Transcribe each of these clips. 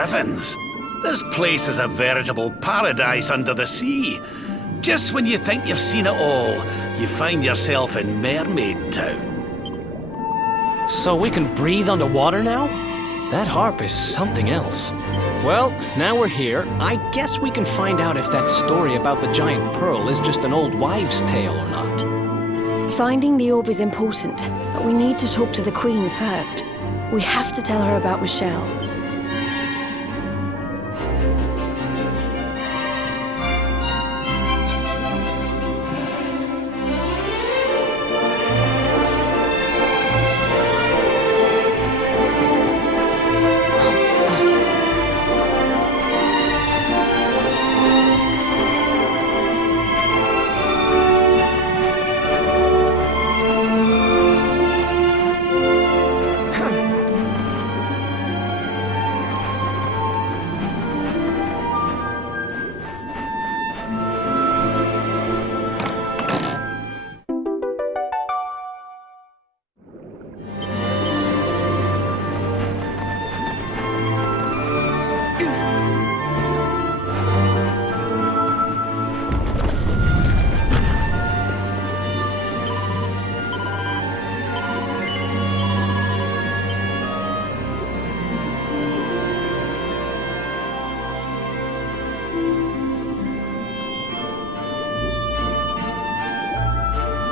griffins. This place is a veritable paradise under the sea. Just when you think you've seen it all, you find yourself in Mermaid Town. So we can breathe underwater now? That harp is something else. Well, now we're here, I guess we can find out if that story about the giant pearl is just an old wives' tale or not. Finding the orb is important, but we need to talk to the Queen first. We have to tell her about Michelle.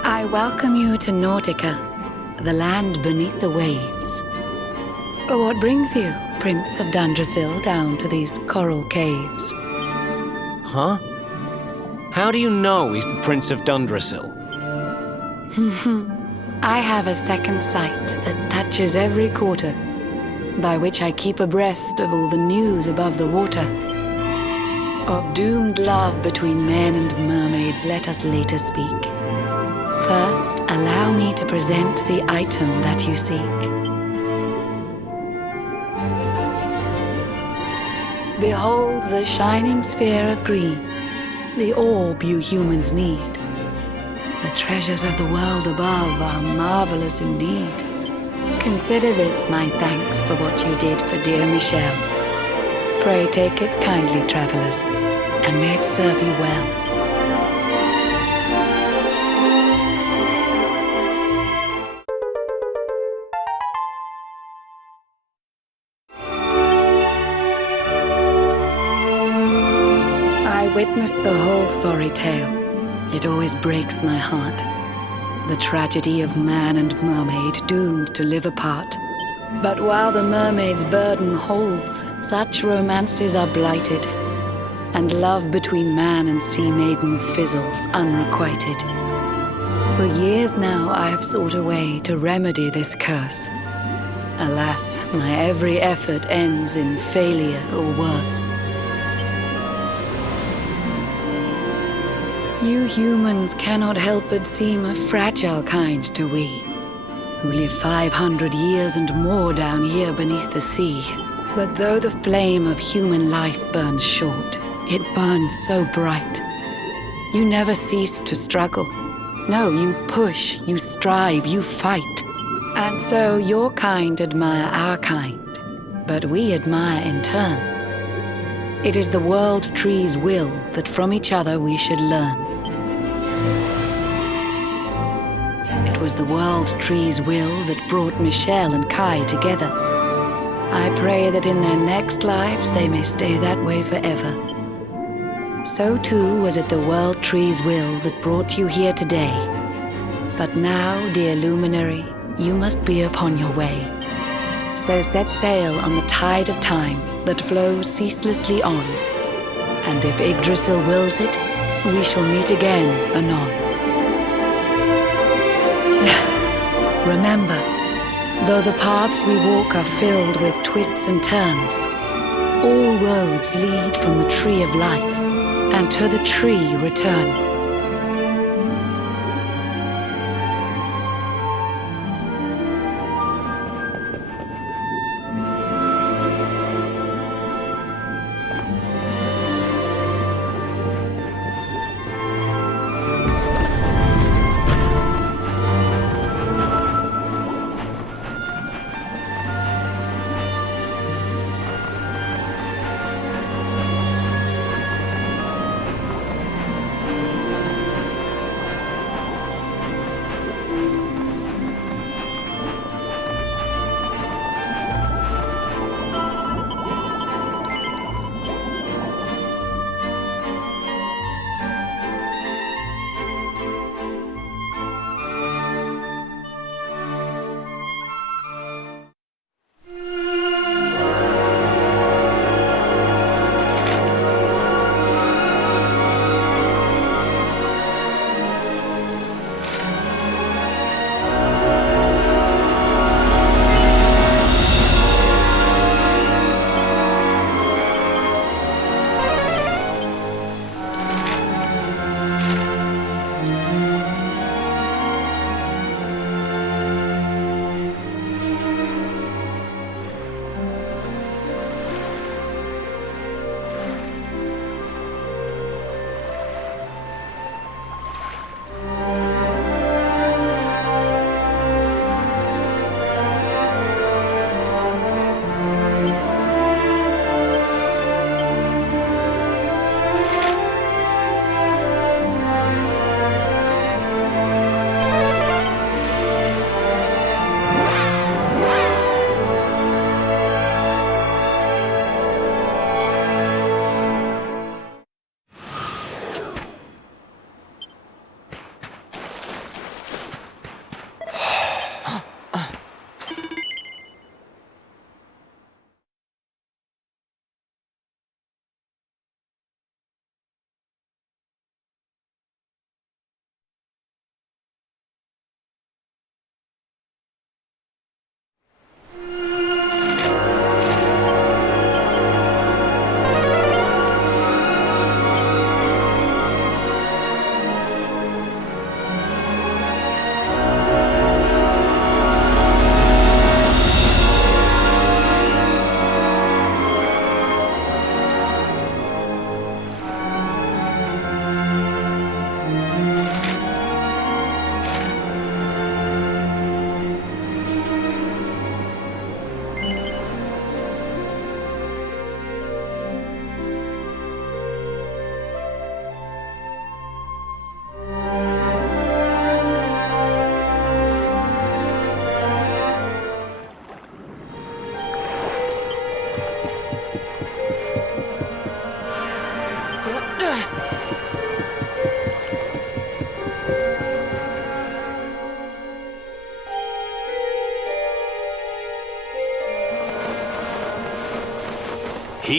I welcome you to Nautica, the land beneath the waves. What brings you, Prince of Dundrasil, down to these coral caves? Huh? How do you know he's the Prince of Dundrasil? I have a second sight that touches every quarter, by which I keep abreast of all the news above the water. Of doomed love between men and mermaids, let us later speak. First, allow me to present the item that you seek. Behold the shining sphere of green, the orb you humans need. The treasures of the world above are marvelous indeed. Consider this my thanks for what you did for dear Michelle. Pray take it kindly, travelers, and may it serve you well. I witnessed the whole sorry tale. It always breaks my heart. The tragedy of man and mermaid doomed to live apart. But while the mermaid's burden holds, such romances are blighted, and love between man and sea maiden fizzles unrequited. For years now I have sought a way to remedy this curse. Alas, my every effort ends in failure or worse. You humans cannot help but seem a fragile kind to we, who live 500 years and more down here beneath the sea. But though the flame of human life burns short, it burns so bright. You never cease to struggle. No, you push, you strive, you fight. And so your kind admire our kind, but we admire in turn. It is the world tree's will that from each other we should learn. It was the world tree's will that brought Michelle and Kai together. I pray that in their next lives they may stay that way forever. So too was it the world tree's will that brought you here today. But now, dear luminary, you must be upon your way. So set sail on the tide of time that flows ceaselessly on. And if Yggdrasil wills it, we shall meet again anon. Remember, though the paths we walk are filled with twists and turns, all roads lead from the tree of life, and to the tree return.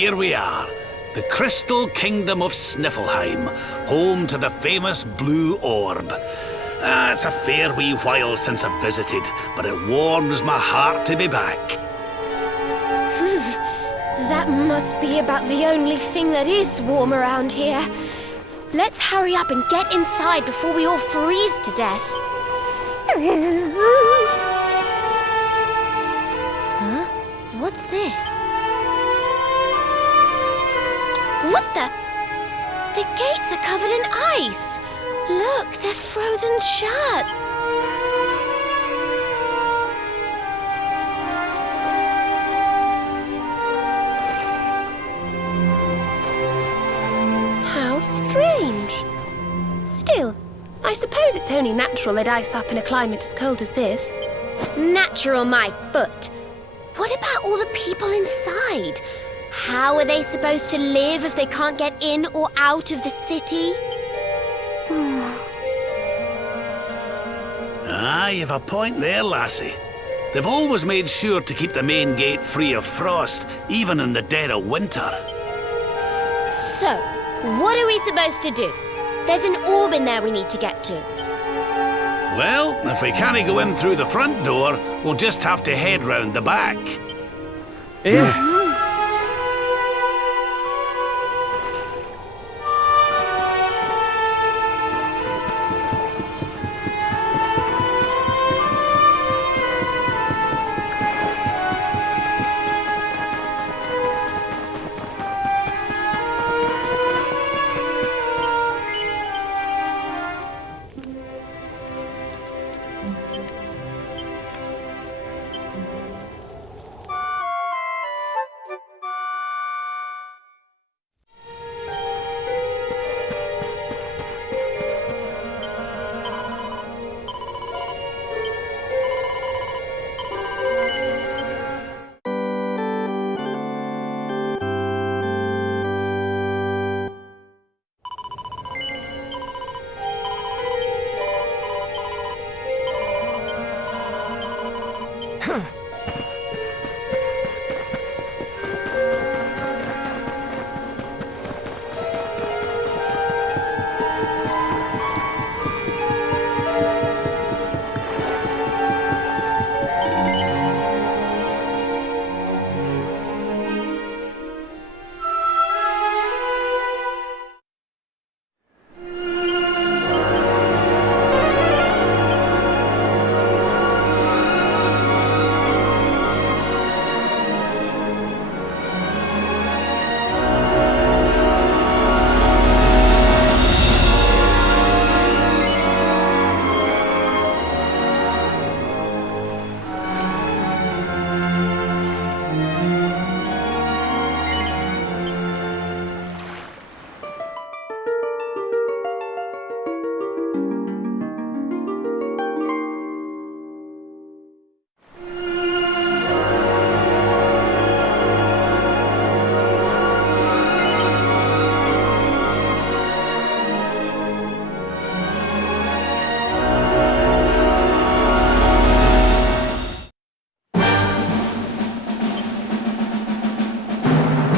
here we are. The Crystal Kingdom of Sniffleheim, home to the famous Blue Orb. It's a fair wee while since I've visited, but it warms my heart to be back. That must be about the only thing that is warm around here. Let's hurry up and get inside before we all freeze to death. Huh? What's this? What the? The gates are covered in ice. Look, they're frozen shut. How strange. Still, I suppose it's only natural they'd ice up in a climate as cold as this. Natural, my foot. What about all the people inside? How are they supposed to live if they can't get in or out of the city? You've a point there, lassie. They've always made sure to keep the main gate free of frost, even in the dead of winter. So, what are we supposed to do? There's an orb in there we need to get to. Well, if we can't go in through the front door, we'll just have to head round the back. Eh?